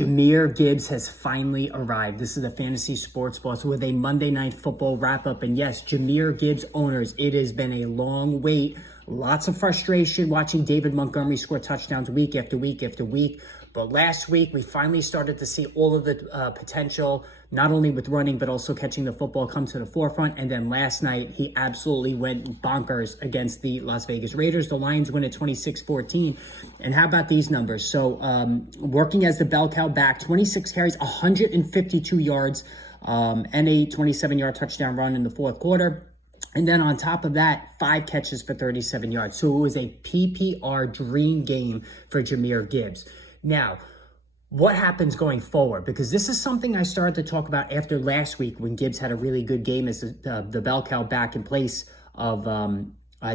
Jahmyr Gibbs has finally arrived. This is the Fantasy Sports Boss with a Monday Night Football wrap-up. And yes, Jahmyr Gibbs owners, it has been a long wait. Lots of frustration watching David Montgomery score touchdowns week after week after week. But last week, we finally started to see all of the potential, not only with running, but also catching the football come to the forefront. And then last night, he absolutely went bonkers against the Las Vegas Raiders. The Lions win at 26-14. And how about these numbers? So working as the bell cow back, 26 carries, 152 yards, and a 27-yard touchdown run in the fourth quarter. And then on top of that, 5 catches for 37 yards. So it was a PPR dream game for Jahmyr Gibbs. Now, what happens going forward? Because this is something I started to talk about after last week when Gibbs had a really good game as the bell cow back in place of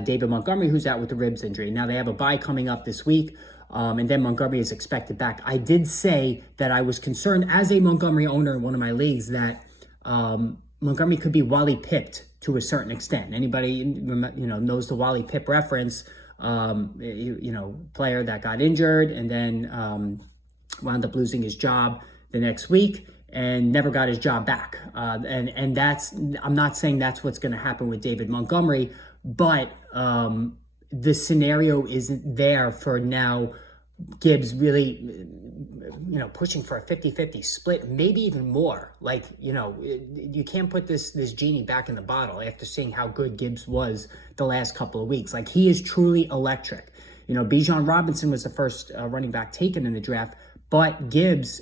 David Montgomery, who's out with the ribs injury. Now, they have a bye coming up this week, and then Montgomery is expected back. I did say that I was concerned as a Montgomery owner in one of my leagues that Montgomery could be Wally Pipped to a certain extent. Anybody knows the Wally Pipp reference? Player that got injured and then wound up losing his job the next week and never got his job back. And that's, I'm not saying that's what's going to happen with David Montgomery, but the scenario isn't there for now. Gibbs really, pushing for a 50-50 split, maybe even more. You can't put this genie back in the bottle after seeing how good Gibbs was the last couple of weeks. He is truly electric. Bijan Robinson was the first running back taken in the draft, but Gibbs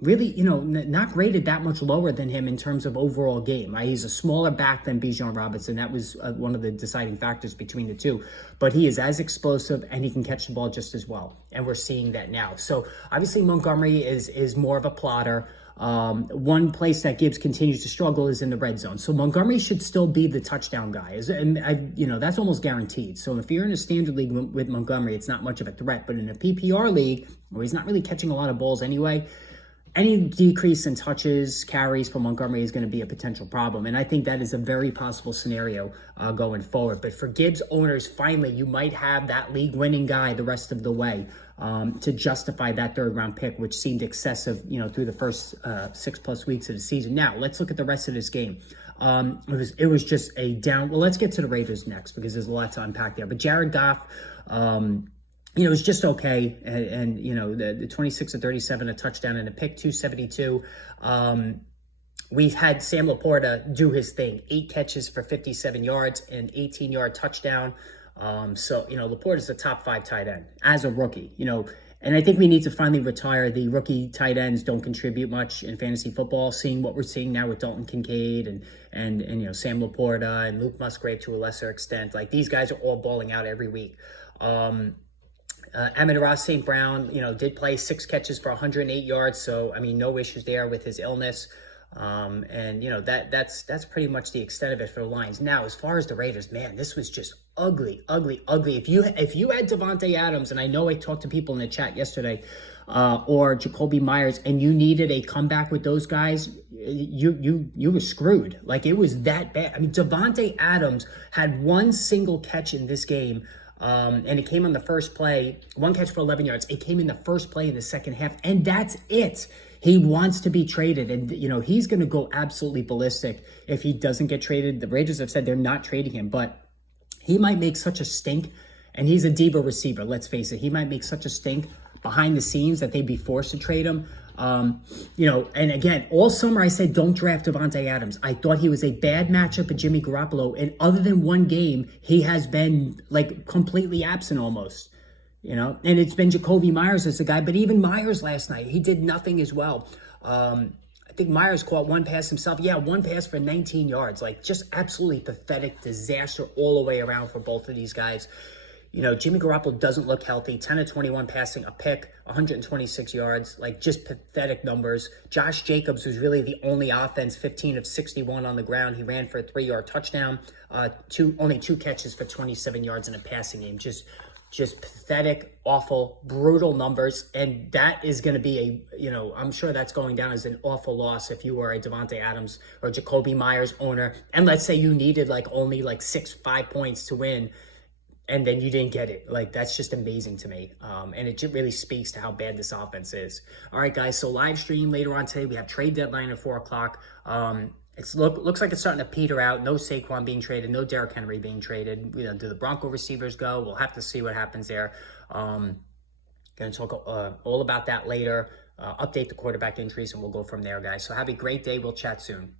really, not graded that much lower than him in terms of overall game. He's a smaller back than Bijan Robinson. That was one of the deciding factors between the two. But he is as explosive and he can catch the ball just as well. And we're seeing that now. So obviously Montgomery is more of a plotter. One place that Gibbs continues to struggle is in the red zone. So Montgomery should still be the touchdown guy. That's almost guaranteed. So if you're in a standard league with Montgomery, it's not much of a threat. But in a PPR league, where he's not really catching a lot of balls anyway, any decrease in touches, carries for Montgomery is going to be a potential problem. And I think that is a very possible scenario going forward. But for Gibbs owners, finally, you might have that league-winning guy the rest of the way to justify that third-round pick, which seemed excessive, through the first 6+ weeks of the season. Now, let's look at the rest of this game. It was just a down. Well, let's get to the Raiders next because there's a lot to unpack there. But Jared Goff, it was just okay. And the 26-37, a touchdown and a pick, 272. We've had Sam Laporta do his thing, 8 catches for 57 yards and 18-yard touchdown. Laporta's the top 5 tight end as a rookie, and I think we need to finally retire the rookie tight ends don't contribute much in fantasy football, seeing what we're seeing now with Dalton Kincaid and Sam Laporta and Luke Musgrave to a lesser extent. These guys are all balling out every week. Amon-Ra St. Brown, did play 6 catches for 108 yards. So, no issues there with his illness. That's pretty much the extent of it for the Lions. Now, as far as the Raiders, man, this was just ugly. If you had Davante Adams, and I know I talked to people in the chat yesterday, or Jacoby Myers, and you needed a comeback with those guys, you were screwed. It was that bad. Davante Adams had 1 single catch in this game. And it came on the first play, 1 catch for 11 yards. It came in the first play in the second half, and that's it. He wants to be traded, and, he's going to go absolutely ballistic if he doesn't get traded. The Raiders have said they're not trading him, but he might make such a stink, and he's a diva receiver, let's face it. He might make such a stink behind the scenes that they'd be forced to trade him. And again, all summer I said don't draft Davante Adams. I thought he was a bad matchup with Jimmy Garoppolo, and other than one game, he has been completely absent almost. And it's been Jacoby Myers as the guy, but even Myers last night, he did nothing as well. I think Myers caught 1 pass himself. Yeah, 1 pass for 19 yards. Just absolutely pathetic disaster all the way around for both of these guys. Jimmy Garoppolo doesn't look healthy. 10 of 21 passing, a pick, 126 yards, just pathetic numbers. Josh Jacobs was really the only offense, 15 of 61 on the ground. He ran for a 3-yard touchdown, only 2 catches for 27 yards in a passing game. Just pathetic, awful, brutal numbers. And that is going to be I'm sure that's going down as an awful loss if you were a Davante Adams or Jacoby Myers owner. And let's say you needed only 5 points to win. and then you didn't get it. Like, that's just amazing to me. And it just really speaks to how bad this offense is. All right, guys. So live stream later on today. We have trade deadline at 4 o'clock. Looks like it's starting to peter out. No Saquon being traded. No Derrick Henry being traded. Do the Bronco receivers go? We'll have to see what happens there. Going to talk all about that later. Update the quarterback injuries, and we'll go from there, guys. So have a great day. We'll chat soon.